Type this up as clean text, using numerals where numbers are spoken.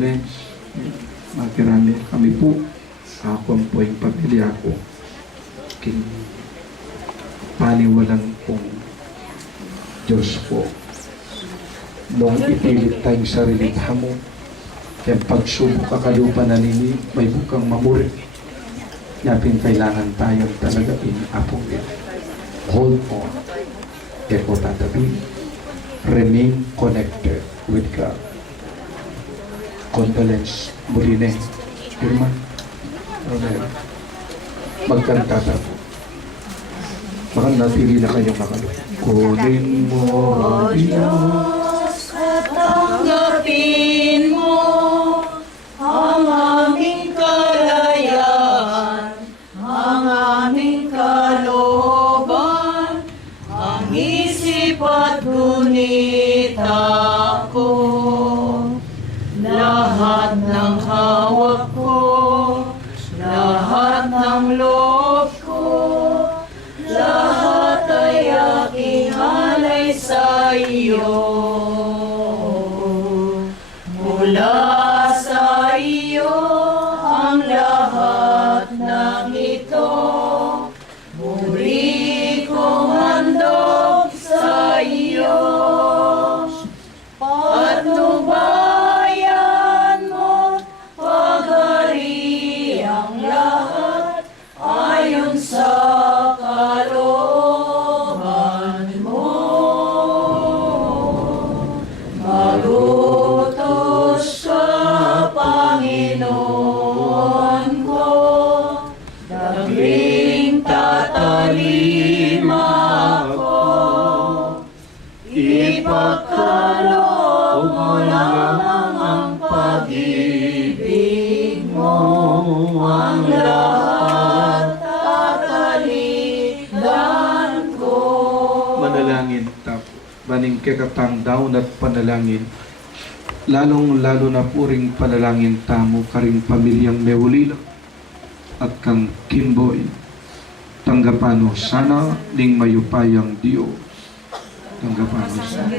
condolence. Makirami kami po. Akong po yung pamilya ko. King paniwalan pong Diyos po. Nung ipilit tayong sarili mo, yung pagsubok kakalupa na nini, may bukang mamuri. Yapin kailangan tayong talaga apong hold on. Eko tatabi. Remain connected with God. Condolence. Muli na. Irma. Magkanta po. Baka napili na kayong makalup. Kunin mo, Diyos, at tanggapin mo ang aming kalayaan, ang aming kalooban, ang isip at gunita ko. Lahat ng hawak ko, lahat ng loob ko, lahat ay aking alay sa iyo. Mula sa iyo ang lahat ng ito. Muli kong handog sa iyo. Patnubayan mo, paghari ang lahat ayon sa kalooban mo. Magutos ka, Panginoon ko, daging tatalima ako. Ipagkaloob mo lamang ang pag-ibig mo, ang lahat tatalidan ko. manalangin tap. Baning kekatang daon at panalangin. Lalong-lalo na puring panalangin tamo karing pamilyang Meulila at kang Kimboy. Tanggapano sana ning mayupayang Diyo. Tanggapano sana.